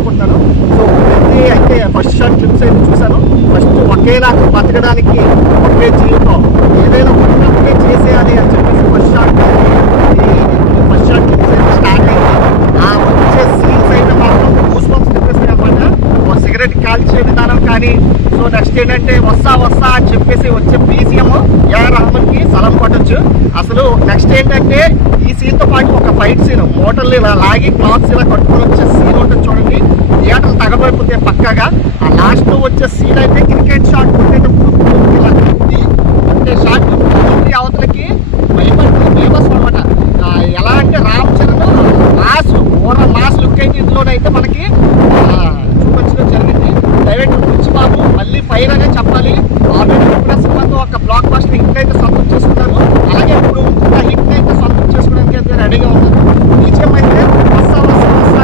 అనుకుంటున్నాను. సో ఇది అయితే ఫస్ట్ షాట్ క్లిప్స్ అయితే చూశాను. ఫస్ట్ ఒకేలా బతకడానికి ఒకే జీవితం ఏదైనా ఒకటే చేసేయాలి అని చెప్పేసి ఫస్ట్ షాట్ క్లిప్స్ అయితే స్టార్ట్ అయింది. ఆ వచ్చే సీన్స్ అయితే మాత్రం గూస్ బంప్స్ చెప్పేసి అనమాట. సిగరెట్ కాల్చే విధానం కానీ, సో నెక్స్ట్ ఏంటంటే వస్తా అని చెప్పేసి వచ్చే బీజిఎం ఏఆర్ రెహమాన్కి సలం కొట్టచ్చు. అసలు నెక్స్ట్ ఏంటంటే ఈ సీన్తో పాటు ఒక ఫైట్ సీన్, మోటర్లు ఇలా లాగి క్లాత్స్ ఇలా కట్టుకొని వచ్చే సీన్ ఉంటుంది చూడండి. థియేటర్ తగబడిపోతే పక్కగా ఆ లాస్ట్లో వచ్చే సీన్ అయితే క్రికెట్ షాట్ కొట్టేటప్పుడు ఇలా కొట్టి అంటే షాట్ అవతలకి భయపడుతుంది ఫేమస్ అనమాట. ఎలా అంటే రామ్ చరణ్ మాస్ లుక్ అయితే ఇందులోనైతే మనకి చూపించడం జరిగింది. డైరెక్టర్ పిచ్చి బాబు మళ్ళీ ఫైర్ అనే చెప్పాలి. ఆల్రెడీ ఇప్పుడు సినిమాతో ఒక బ్లాక్ బస్టర్ హిట్ అయితే సొంతం చేసుకున్నారు. అలాగే ఇప్పుడు ఇంకొక హిట్ అయితే సొంతం చేసుకోవడానికి అయితే రెడీగా ఉన్నారు. బీజిఎం అయితే వస్తా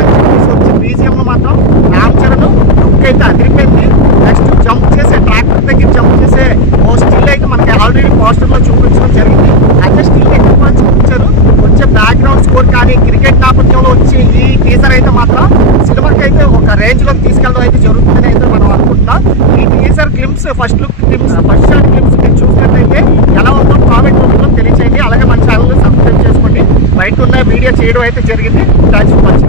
అని చెప్పేసి వచ్చి బీజిఎం మాత్రం రామ్ చరణ్ లుక్ అయితే అదిరిపోయింది. నెక్స్ట్ జంప్ చేసే ట్రాక్టర్ దగ్గర జంప్ చేసే ఓ స్టిల్ అయితే మనకి ఆల్రెడీ పోస్టర్లో చూపించడం జరిగింది. అయితే స్టిల్ ఎక్కువ చూపించారు. వచ్చే బ్యాక్గ్రౌండ్ స్కోర్ కానీ క్రికెట్ నేపథ్యంలో వచ్చి ఈ టీజర్ అయితే మాత్రం సినిమాకి అయితే ఒక రేంజ్లోకి తీసుకెళ్ళడం అయితే జరుగుతుందని అయితే మనం అనుకుంటున్నాం. ఈ teaser clips first shot clips మీరు చూసినట్లయితే ఎలా ఉందో కామెంట్ రూపంలో తెలియచేయండి. అలాగే మన ఛానల్ సబ్స్క్రైబ్ చేసుకోండి. బయట ఉన్న వీడియో చేయడం అయితే జరిగింది. Thanks for watching.